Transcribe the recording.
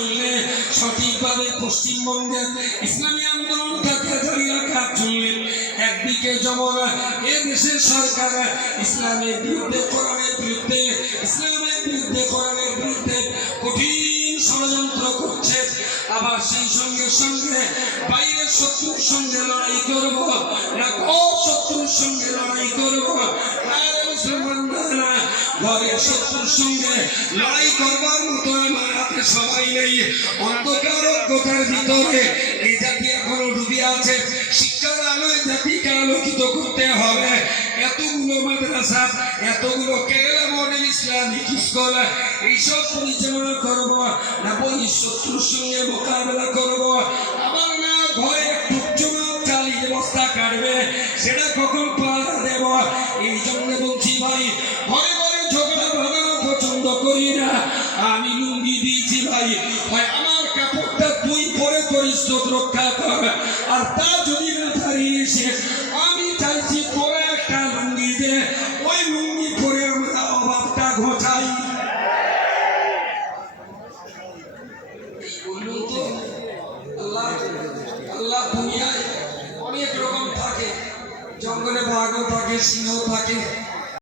চললে সঠিকভাবে পশ্চিমবঙ্গের ইসলামী আন্দোলনটাকে জারি রাখার জন্য একদিকে যেমন এ দেশের সরকার ইসলামের বিরুদ্ধে, কোরআনের বিরুদ্ধে, ইসলামের বিরুদ্ধে, কোরআনের বিরুদ্ধে কঠিন ষড়যন্ত্র করছে। আবার সেই সঙ্গে সঙ্গে বাইরের শত্রুর সঙ্গে লড়াই করব, না শত্রুর সঙ্গে লড়াই করব, আর মুসলমানরা ঘরের শত্রুর সঙ্গে লড়াই করবার মতো আমার সবাই নেই। অন্ধকার অন্ধকার ভিতরে এই জাতি এখনও ডুবে আছে। শিক্ষার আলোয় জাতিকে আলোকিত করতে হবে। এতগুলো মাদ্রাসা, এতগুলো কেরালা মডেল ইসলামিক স্কুল, এইসব পরিচালনা করব না বহির শত্রুর সঙ্গে মোকাবেলা করব? আবার না ঘরে একটু চুমা চালিয়ে বস্তা কাটবে, সেটা কখন পাড়া দেব? এই জন্য বলছি ভাই ঘরে ঘরে ঝগড়া ভাঙানো পছন্দ করি না। আমি চোখ রক্ষা কর আর তা যদি না পারিস আমি চাইছি পরে একটা লুঙ্গি দে ওই লুঙ্গি পরে আমরা অভাবটা ঘোচাই আল্লাহ দুনিয়ায় অনেক রকম থাকে। জঙ্গলে বাঘও থাকে সিংহ থাকে।